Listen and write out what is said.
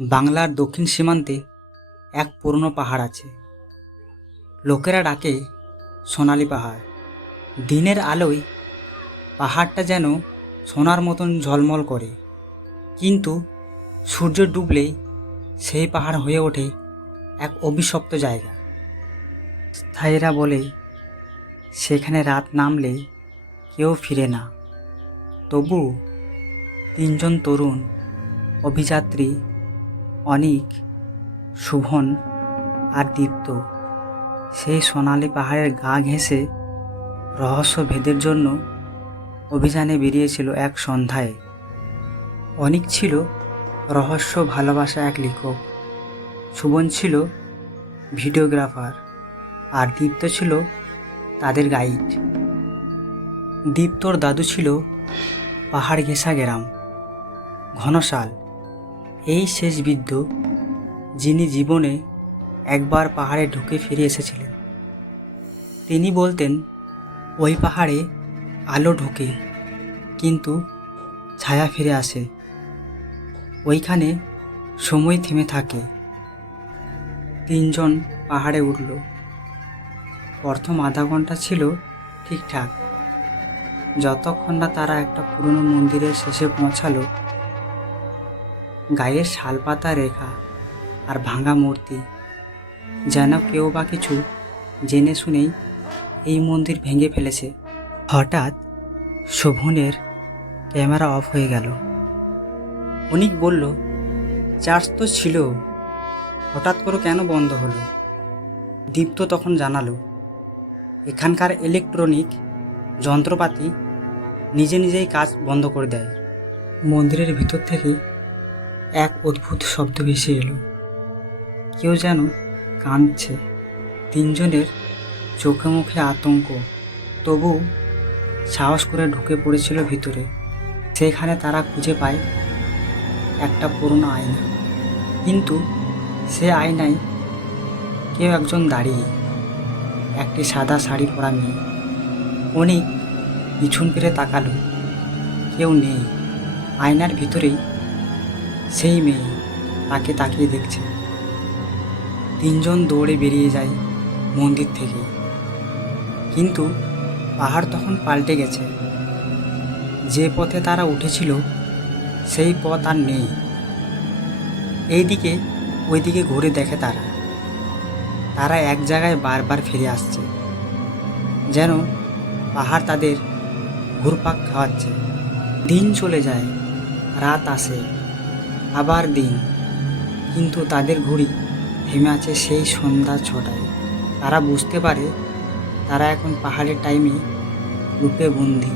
বাংলার দক্ষিণ সীমান্তে এক পুরনো পাহাড় আছে। লোকেরা ডাকে, সোনালি পাহাড়। দিনের আলোয় পাহাড়টা যেন সোনার মতন ঝলমল করে। কিন্তু সূর্য ডুবলেই সেই পাহাড় হয়ে ওঠে এক অভিশপ্ত জায়গা। স্থায়ীরা বলে, সেখানে রাত নামলে কেউ ফিরে না। তবু তিনজন তরুণ, অভিযাত্রী অনিক, শুভন আর দীপ্ত। সেই সোনালি পাহাড়ের গা ঘেঁষে রহস্য ভেদের জন্য অভিযানে বেরিয়েছিল এক সন্ধ্যায়। অনিক ছিল রহস্য ভালোবাসা এক লেখক। শুভন ছিল ভিডিওগ্রাফার আর দীপ্ত ছিল তাদের গাইড। দীপ্তর দাদু ছিল পাহাড় ঘেঁষা গ্রাম ঘনশাল এই শেষ বৃদ্ধ, যিনি জীবনে একবার পাহাড়ে ঢুকে ফিরে এসেছিলেন, তিনি বলতেন, ওই পাহাড়ে আলো ঢুকে, কিন্তু ছায়া ফিরে আসে। ওইখানে সময় থেমে থাকে। তিনজন পাহাড়ে উঠল। প্রথম আধা ঘণ্টা ছিল ঠিকঠাক। যতক্ষণ না তারা একটা পুরনো মন্দিরের শেষে পৌঁছালো গায়ে শালপাতা রেখা আর ভাঙা মূর্তি। যেন কেউ বা কিছু জেনে শুনেই এই মন্দির ভেঙে ফেলেছে। হঠাৎ শোভনের ক্যামেরা অফ হয়ে গেল। অনিক বলল, চার্জ তো ছিল। হঠাৎ করে কেন বন্ধ হলো? দীপ্ত তখন জানালো, এখানকার ইলেকট্রনিক যন্ত্রপাতি নিজে নিজেই কাজ বন্ধ করে দেয়। মন্দিরের ভিতর থেকে এক অদ্ভুত শব্দ ভেসে এলো। কেউ যেন কাঁদছে। তিনজনের চোখে মুখে আতঙ্ক। তবু সাহস করে ঢুকে পড়েছিল ভিতরে। সেখানে তারা খুঁজে পায় একটা পুরনো আয়না। কিন্তু সে আয়নায় কেউ একজন দাঁড়িয়ে। একটি সাদা শাড়ি পরা মেয়ে। অনেক পিছন ফিরে তাকালো। কেউ নেই। আয়নার ভিতরেই সেই মেয়ে তাকে তাকিয়ে দেখছে। তিনজন দৌড়ে বেরিয়ে যায় মন্দির থেকে কিন্তু পাহাড় তখন পাল্টে গেছে। যে পথে তারা উঠেছিল, সেই পথ আর নেই। এইদিকে ওইদিকে ঘুরে দেখে তারা। তারা এক জায়গায় বারবার ফিরে আসছে, যেন পাহাড় তাদের ঘুরপাক খাওয়াচ্ছে। দিন চলে যায়, রাত আসে। আবার দিন। কিন্তু তাদের ঘুড়ি থেমে আছে সেই সন্ধ্যা ছটায়। তারা বুঝতে পারে, তারা এখন পাহাড়ের টাইমে রূপে বন্দি।